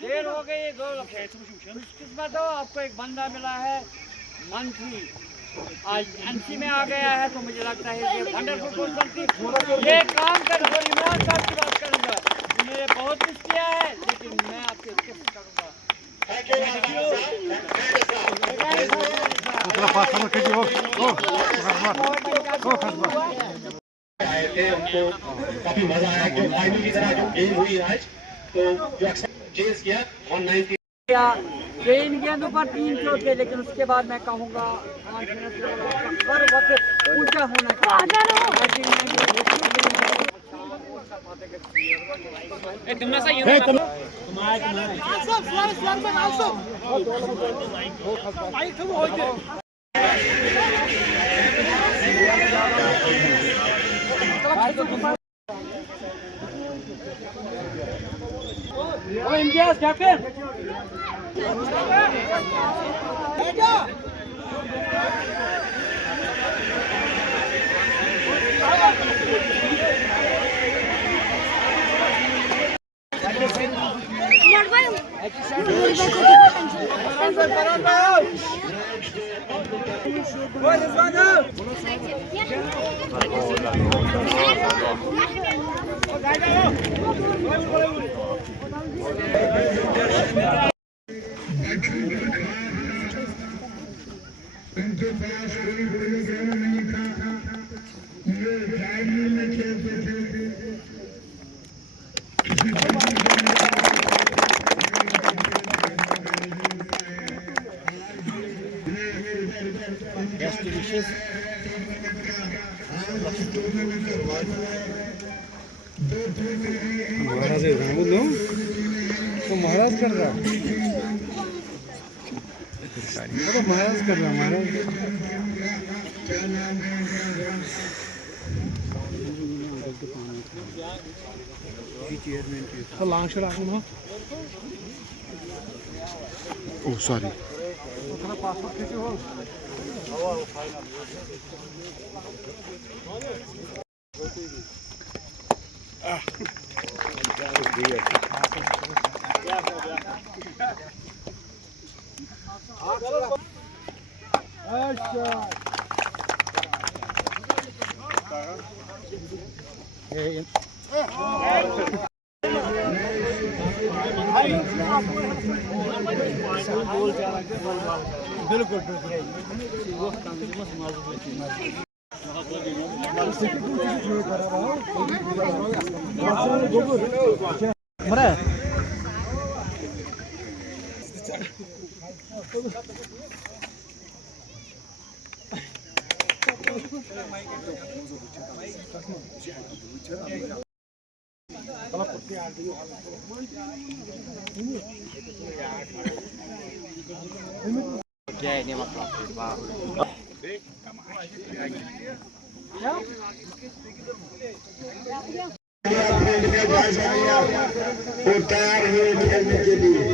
देर हो गई, किस्मत हो आपको एक बंदा मिला है मंत्री, आज एनसी में आ गया है, तो मुझे लगता है ये वंडरफुल ये काम कर और इमरान साहब की बात करूंगा, मैंने बहुत कुछ किया है, लेकिन मैं आपसे रिक्वेस्ट करूंगा आए थे, उनको काफी मजा आया कि फाइनल की तरह जो गेम हुई आज, तो जो चेस किया 190 तीन गेंदों पर 3 चौके, लेकिन उसके बाद मैं कहूँगा हर वक्त ऊंचा होना चाहिए। इम्तियाज कैप्टन उनके पास कोई बड़ी गेम नहीं था, ये फाइनल में खेलते थे। महाराज तो महाराज कर रहा तो महाराज कर रहा महाराज लॉन्ग शॉट आपको ओह सॉरी पासपोर्ट खींचे हो बिल्कुल तैयार हुए खेलने के लिए।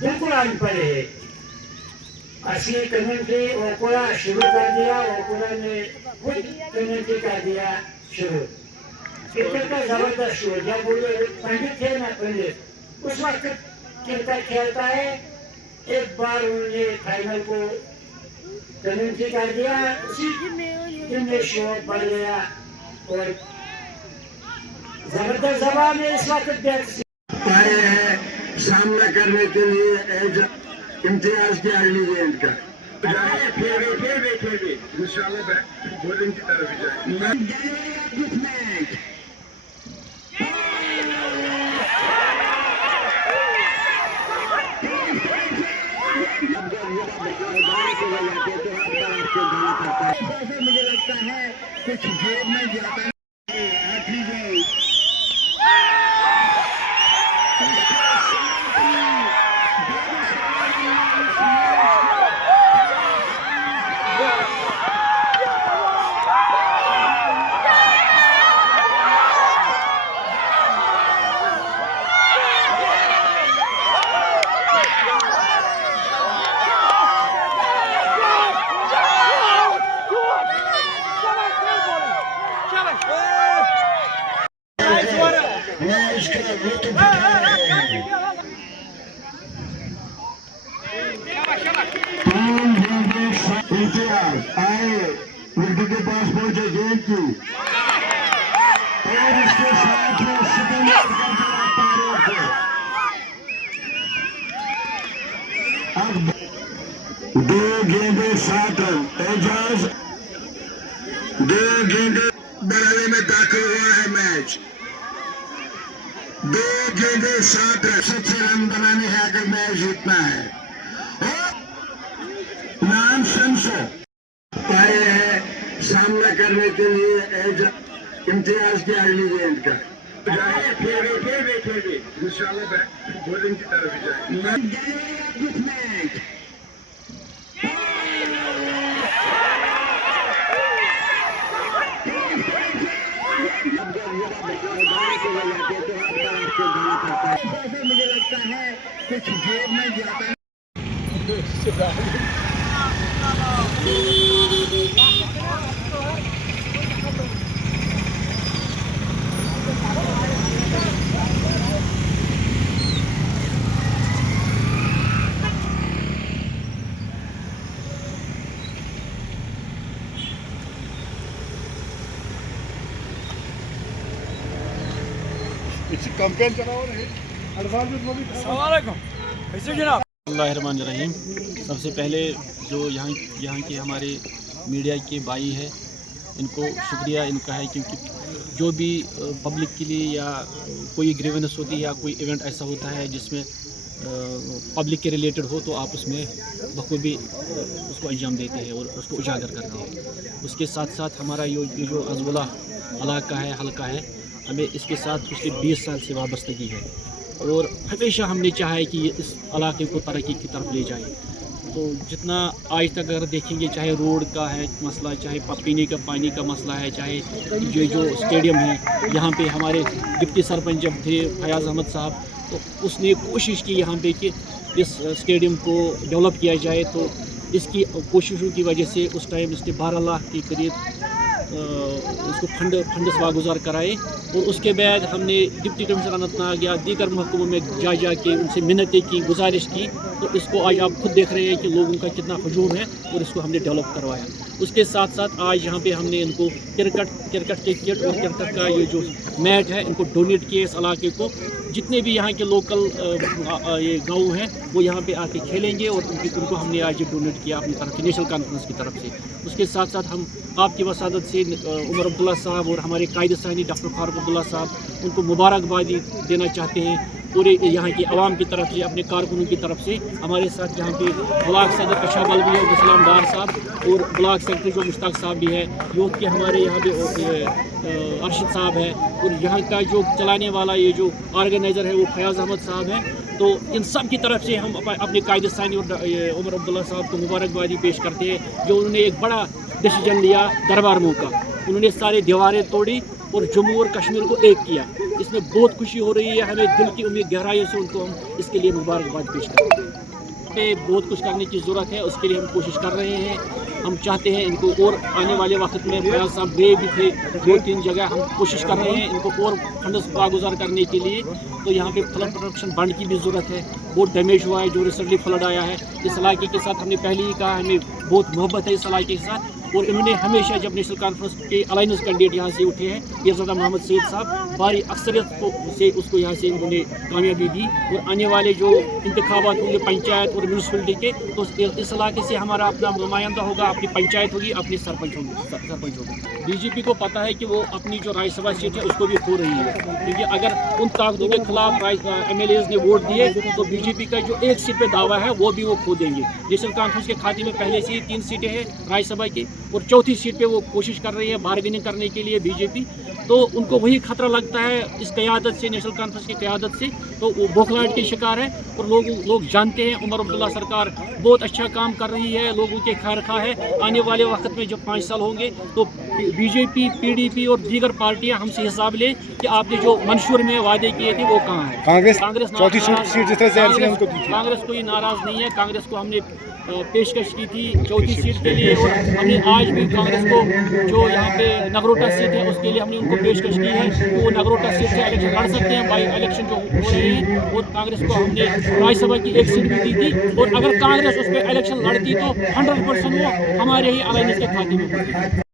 बिल्कुल आनी पड़े असली कम्युनिटी ओकोला शुरू कर दिया, ओकोला ने खुद कम्युनिटी कर दिया शुरू। क्रिकेट का जबरदस्त शुरू, जब वो पंडित थे ना पंडित, उस वक्त क्रिकेट खेलता है। एक बार उन्होंने फाइनल को कम्युनिटी कर दिया, उसी दिन में शौक बढ़ गया और जबरदस्त जवाब में इस वक्त आए हैं सामना करने के लिए इम्तियाज की अगली गेंद का फिर भी इंशाल्लाह बॉलिंग की तरफ ही जाए। मुझे लगता है कुछ जेब में जाता है। आखिरी गेंद मैच का लुत्फ उठा रहे हैं। इम्तियाज आए, विकेट के पास पहुंचे गेंद की और इसके साथ में सिकंदर कर दिया तारों को। अब 2 गेंदें 7 रन, एजाज 2 गेंदें बराबरी में दाखिल हुआ है मैच। 2 गेंदें 7 रन, 70 रन बनाने हैं अगर मैच जीतना है। और नाम शमशो आए हैं सामना करने के लिए इम्तियाज की अगली गेंद का फिर भी इंशाल्लाह बॉलिंग की तरफ ही जाए। मुझे लगता है कुछ जेब में जाता है। कैंपेन चला हो रही रहीम। सबसे पहले जो यहाँ के हमारे मीडिया के भाई है, इनको शुक्रिया इनका है, क्योंकि जो भी पब्लिक के लिए या कोई ग्रीवेंस होती है या कोई इवेंट ऐसा होता है जिसमें पब्लिक के रिलेटेड हो, तो आप उसमें बखूबी उसको अंजाम देते हैं और उसको उजागर करते हैं। उसके साथ साथ हमारा ये जो अज़वला इलाका है, हल्का है, हमें इसके साथ पिछले 20 साल से वाबस्तगी है और हमेशा हमने चाहा है कि इस इलाके को तरक्की की तरफ ले जाए। तो जितना आज तक अगर देखेंगे, चाहे रोड का है मसला, चाहे पीने का पानी का मसला है, चाहे जो स्टेडियम है, यहाँ पे हमारे डिप्टी सरपंच जब थे फयाज़ अहमद साहब, तो उसने कोशिश की यहाँ पे कि इस स्टेडियम को डेवलप किया जाए। तो इसकी कोशिशों की वजह से उस टाइम इसने 12 लाख के करीब उसको फंड्स वागुजार कराए और उसके बाद हमने डिप्टी कमिश्नर अनंतनाग या दीगर महकमों में जा के उनसे मिन्नतें की, गुजारिश की। तो इसको आज आप खुद देख रहे हैं कि लोगों का कितना हजूम है और इसको हमने डेवलप करवाया। उसके साथ साथ आज यहाँ पे हमने इनको क्रिकेट के किट और क्रिकेट का ये जो मैच है, इनको डोनेट किए इस इलाके को। जितने भी यहाँ के लोकल ये गाँव हैं वो यहाँ पे आके खेलेंगे और उनको हमने आज ये डोनेट किया अपनी तरफ से, नेशनल कॉन्फ्रेंस की तरफ से। उसके साथ साथ हम आपकी वसादत से उमर अब्दुल्ला साहब और हमारे कायद सानी डॉक्टर फारूक अब्दुल्ला साहब, उनको मुबारकबादी देना चाहते हैं पूरे यहाँ की आवाम की तरफ से, अपने कारकुनों की तरफ से। हमारे साथ यहाँ पे ब्लॉक सदर कशाबल भी है गुलाम डार साहब और ब्लॉक सेक्रेटरी जो मुश्ताक साहब भी है, यूथ के हमारे यहाँ पे अरशद साहब है और यहाँ का जो चलाने वाला ये जो ऑर्गेनाइज़र है वो फयाज़ अहमद साहब है। तो इन सब की तरफ से हम अपने कायद सानी और उमर अब्दुल्ला साहब को मुबारकबादी पेश करते हैं, जो उन्होंने एक बड़ा डिसीजन लिया दरबार मुँह का। उन्होंने सारी दीवारें तोड़ी और जम्मू और कश्मीर को एक किया। इसमें बहुत खुशी हो रही है हमें, दिल की उम्मीद गहराइयों से उनको हम इसके लिए मुबारकबाद पेश करते हैं। पे बहुत कुछ करने की ज़रूरत है, उसके लिए हम कोशिश कर रहे हैं। हम चाहते हैं इनको और आने वाले वक्त में फयाज साहब गए भी थे 2-3 जगह, हम कोशिश कर रहे हैं इनको और फंड्स बागुजार करने के लिए। तो यहाँ पे फ्लड प्रोटेक्शन बंड की भी ज़रूरत है, बहुत डैमेज हुआ है जो रिसेंटली फ्लड आया है। इस इलाके के साथ हमने पहले ही कहा हमें बहुत मोहब्बत है इस इलाके के साथ, और इन्होंने हमेशा जब नेशनल कॉन्फ्रेंस के अलायंस कैंडिडेट यहाँ से उठे हैं मीर्ज़ादा मोहम्मद सईद साहब, भारी अक्सरियत से उसको यहाँ से उन्होंने कामयाबी दी। और आने वाले जो इंतखाबात होंगे पंचायत और म्यूनसिपलिटी के, तो इस इलाके से हमारा अपना नुमाइंदा होगा, अपनी पंचायत होगी, अपनी सरपंच होगी। बीजेपी को पता है कि वो अपनी जो राज्यसभा सीट है उसको भी खो रही है, क्योंकि अगर उन ताकतों के खिलाफ MLAs ने वोट दिए तो बीजेपी का जो एक सीट पे दावा है वो भी वो खो देंगे। नेशनल कॉन्फ्रेंस के खाते में पहले से ही 3 सीटें हैं राज्यसभा की, और चौथी सीट पे वो कोशिश कर रही है बार्गेनिंग करने के लिए बीजेपी। तो उनको वही खतरा लगता है इस क़यादत से, नेशनल कॉन्फ्रेंस की क़यादत से, तो वो बौखलाहट के शिकार है। और लोग जानते हैं उमर अब्दुल्ला सरकार बहुत अच्छा काम कर रही है, लोगों के खैर खा है। आने वाले वक्त में जब 5 साल होंगे तो बीजेपी, PDP और दीगर पार्टियां हमसे हिसाब लें कि आपने जो मंशूर में वादे किए थे वो कहाँ है। कांग्रेस चौथी सीट जिस तरह से एमसी ने उनको दी थी। कांग्रेस कोई नाराज़ नहीं है, कांग्रेस को हमने पेशकश की थी चौथी सीट के लिए, और हमने आज भी कांग्रेस को जो यहाँ पे नगरोटा सीट है उसके लिए हमने उनको पेशकश की है कि वो नगरोटा सीट से इलेक्शन लड़ सकते हैं, बाई इलेक्शन जो हो रहे हैं। और कांग्रेस को हमने राज्यसभा की एक सीट भी दी थी, और अगर कांग्रेस उस पर इलेक्शन लड़ती तो 100% वो हमारे ही अलायंस के खाते में होती।